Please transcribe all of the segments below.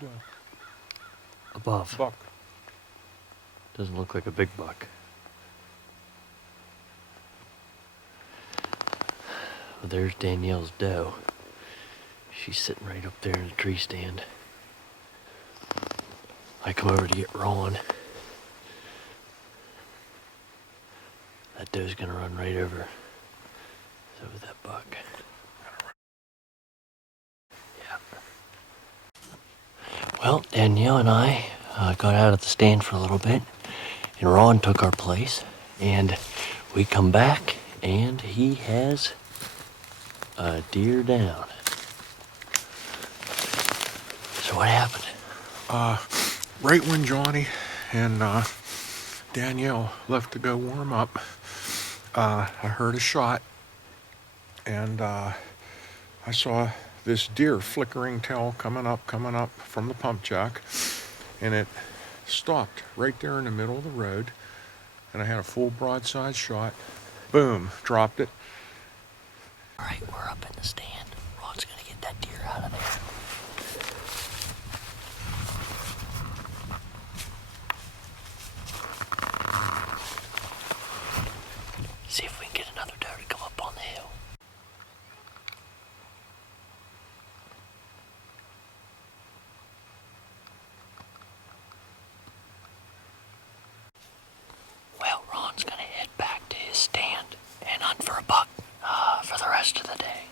doe? Above. Buck. Doesn't look like a big buck. Well, there's Danielle's doe. She's sitting right up there in the tree stand. I come over to get Ron. That doe's gonna run right over. It's over that buck. Yeah. Well, Danielle and I got out of the stand for a little bit, and Ron took our place, and we come back, and he has a deer down. So what happened? Right when Johnny and Danielle left to go warm up, I heard a shot, and I saw this deer flickering tail coming up from the pump jack, and it stopped right there in the middle of the road, and I had a full broadside shot. Boom, dropped it. All right, we're up in the stand. Ron's gonna get that deer out of there. See if we can get another doe to come up on the hill. Well, Ron's gonna head back to his stand and hunt for a buck for the rest of the day.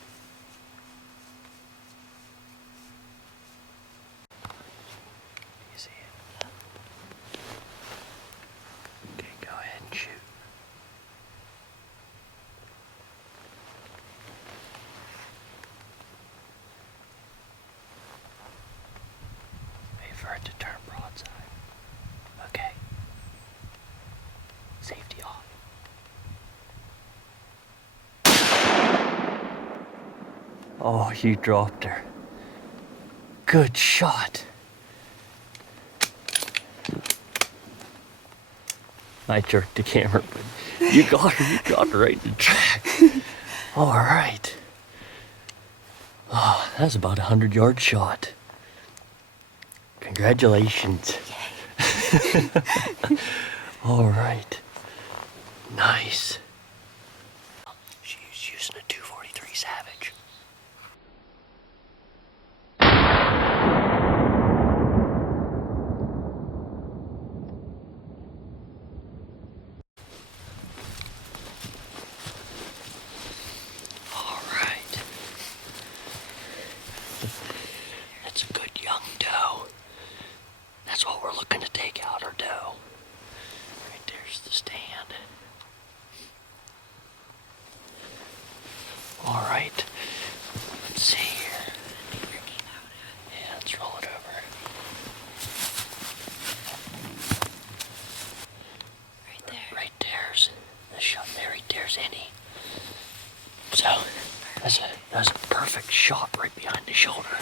You see it? Okay, go ahead and shoot. Wait for it to turn broadside. Okay. Safety off. Oh, you dropped her. Good shot. I jerked the camera, but you got her right in the track. All right. Oh, that's about 100-yard shot. Congratulations. All right. Nice. She's using a 243 Savage. All right. That's a good young doe. That's what we're looking to take out, our doe. Right there's the stand. All right. Let's see here. Yeah, let's roll it over. Right there. Right there's the shot. Right there's Annie. So that's a perfect shot right behind the shoulder.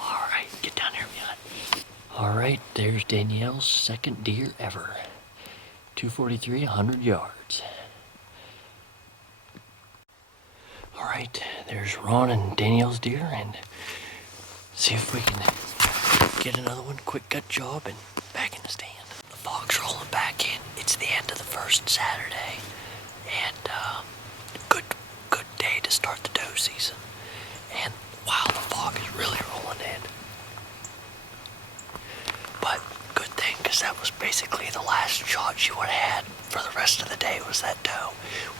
All right, get down here behind me. All right, there's Danielle's second deer ever. 243, 100 yards. All right, there's Ron and Danielle's deer, and see if we can get another one. Quick gut job and back in the stand. The fog's rolling back in. It's the end of the first Saturday, and good day to start the doe season. And wow, the fog is really rolling in. But good thing, because that was basically the last shot she would have had for the rest of the day was that doe.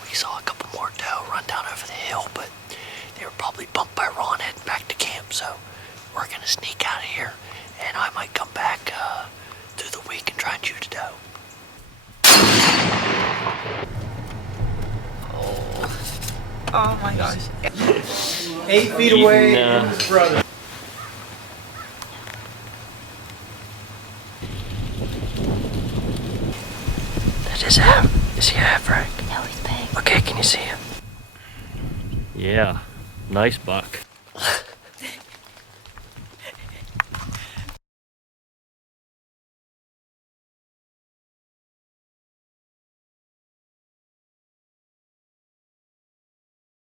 We saw a couple more doe run down over the hill, but they were probably bumped by Ron heading back to camp, so we're going to sneak out of here, and I might come back through the week and try and shoot a doe. Oh my gosh. 8 feet away from his brother. Is he a half-rack? No, he's big. Okay, can you see him? Yeah, nice buck.